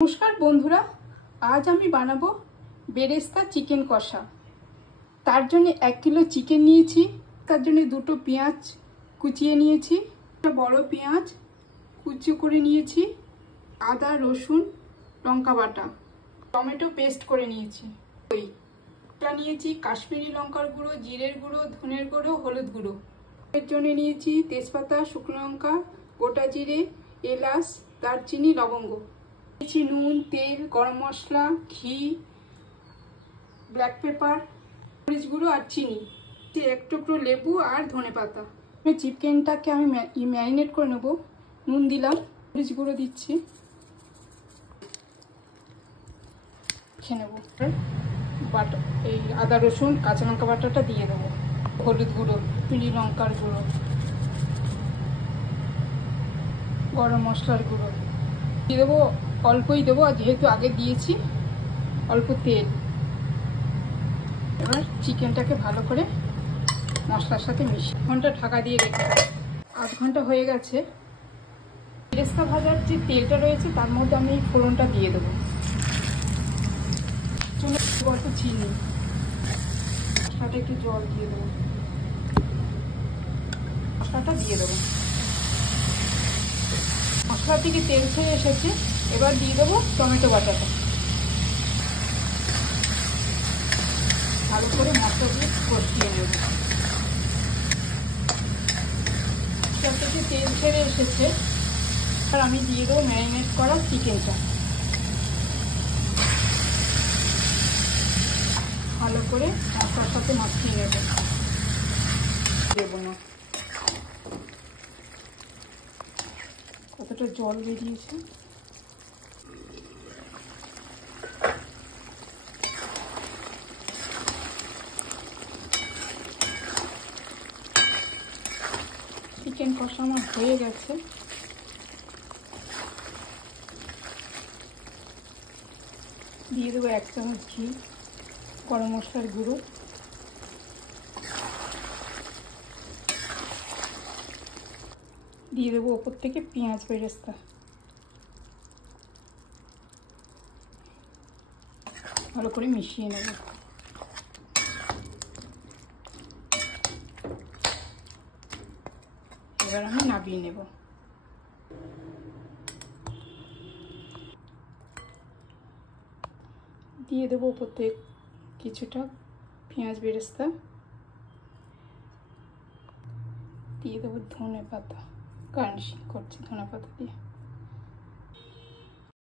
নমস্কার বন্ধুরা, আজ আমি বানাবো বেরেস্তা চিকেন কষা। তার জন্য 1 কিলো চিকেন নিয়েছি। তার জন্য 2টো পেঁয়াজ কুচিয়ে নিয়েছি, একটা বড় পেঁয়াজ কুচি করে নিয়েছি, আদা রসুন লঙ্কা বাটা, টমেটো পেস্ট করে নিয়েছি। এটা নিয়েছি কাশ্মীরি লঙ্কার গুঁড়ো, জিরের গুঁড়ো, ধনের গুঁড়ো, হলুদ গুঁড়ো। এর জন্য নিয়েছি তেজপাতা, শুকনো লঙ্কা, গোটা জিরে, এলাচ, দারচিনি, লবঙ্গ। নিয়েছি নুন, তেল, গরম মশলা, ঘি, ব্ল্যাক পেপার, মরিচ গুঁড়ো আর চিনি, 1 টুকরো লেবু আর ধনেপাতা। চিকেনটাকে আমি ম্যারিনেট করে নেব। নুন দিলাম, মরিচ গুঁড়ো দিচ্ছি, খেয়ে নেব। বাটা এই আদা রসুন কাঁচা লঙ্কা বাটাটা দিয়ে দেবো। হলুদ গুঁড়ো, পিলি লঙ্কার গুঁড়ো, গরম মশলার গুঁড়ো দিয়ে দেবো। অল্পই দেবো, আর যেহেতু আগে দিয়েছি অল্প তেল। এবার চিকেনটাকে ভালো করে মশলার সাথে মিশিয়ে ঘন্টা ঢাকা দিয়ে রেখে দেবো। 8 ঘন্টা হয়ে গেছে। বেরেস্তা ভাজার যে তেলটা রয়েছে তার মধ্যে আমি ফোড়নটা দিয়ে দেবো। অল্প চিনি, মশলাটা একটু জল দিয়ে দেবো, মশলাটা দিয়ে দেবো। মশলা থেকে তেল ছেড়ে এসেছে, এবার দিয়ে দেবো টমেটো বাটাটা। ভালো করে মশলা দিয়ে কষিয়ে নেব। মশলা থেকে তেল ছেড়ে এসেছে, আর আমি দিয়ে দেবো ম্যারিনেট করা চিকেনটা। ভালো করে মশলার সাথে মাখিয়ে নেব। দেবো না, কতটা জল বেরিয়েছে। চিকেন কষা আমার হয়ে গেছে। দিয়ে দেবো 1 চামচ ঘি, গরম মশলার গুঁড়ো, দিয়ে দেবো ওপর থেকে পেঁয়াজ বেরেস্তা। ভালো করে মিশিয়ে নেব। এবার আমি নামিয়ে নেব। দিয়ে দেবো ওপর থেকে কিছুটা পেঁয়াজ বেরেস্তা, দিয়ে দেবো ধনেপাতা, গার্নিশিং করছি ধনেপাতা দিয়ে।